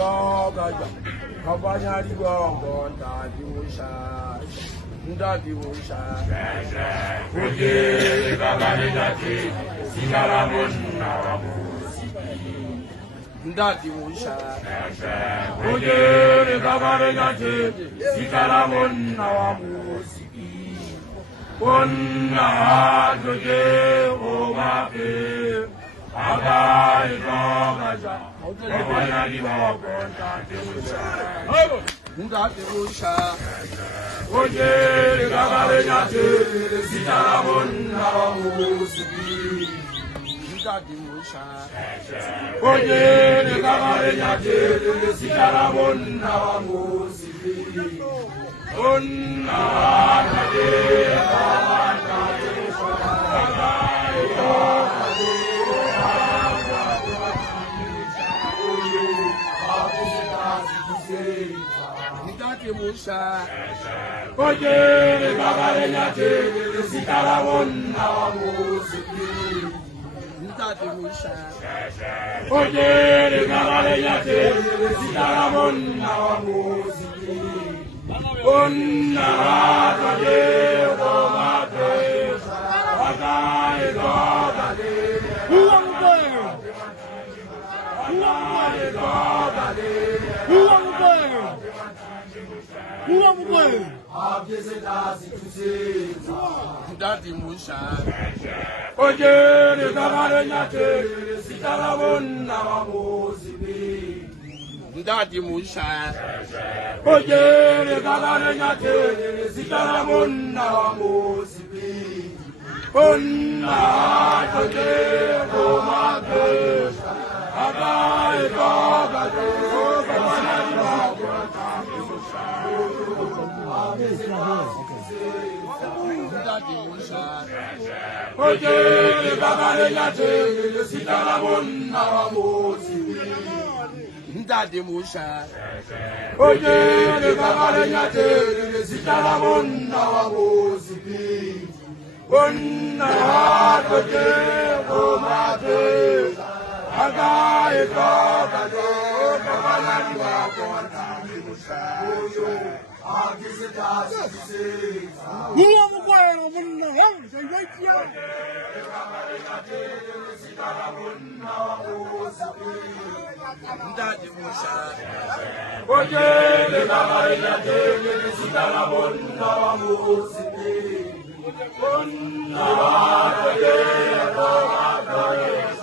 Gaga, Kabanyari Gongo, Daddy Wusha, Daddy Wusha, Ude, Gabarinati, Sigaramun, Daddy Wusha, Ude, Gabarinati, Sigaramun, Nawamusi, Unna, Dude, Omafi, Agai, Gaga. Ndati Wusha, Oye, Gabarinati, Sitaramon, Nawamusi, Ndati Wusha, Oye, Gabarinati, Sitaramon, Nawamusi, Unna, Musha, Oye, Gabarinati, Sitaramon, Nawamusi, Ndati Musha, Oye, Gabarinati, Sitaramon, Nawamusi, Unna, Oye, Omate, Agai, Gogade, Daddy Musha, Oye, Gabarinati, Sitaramon, Nawamusi, Daddy Musha, Oye, Gabarinati, Sitaramon, Nawamusi, Unna, Oye, Omate, Agai, Gogade, Daddy Musha, Oye, Gabarinati, Sitaramon, Nawamusi, Daddy Musha, Oye, Gabarinati, Sitaramon, Nawamusi, Unna, Oye, Omate, Agai, Gogade, Kabalani Wakonta, Daddy Musha, Oye, Gabarinati, Sitaramon, Nawamusi, Unna, Oye, Gogade.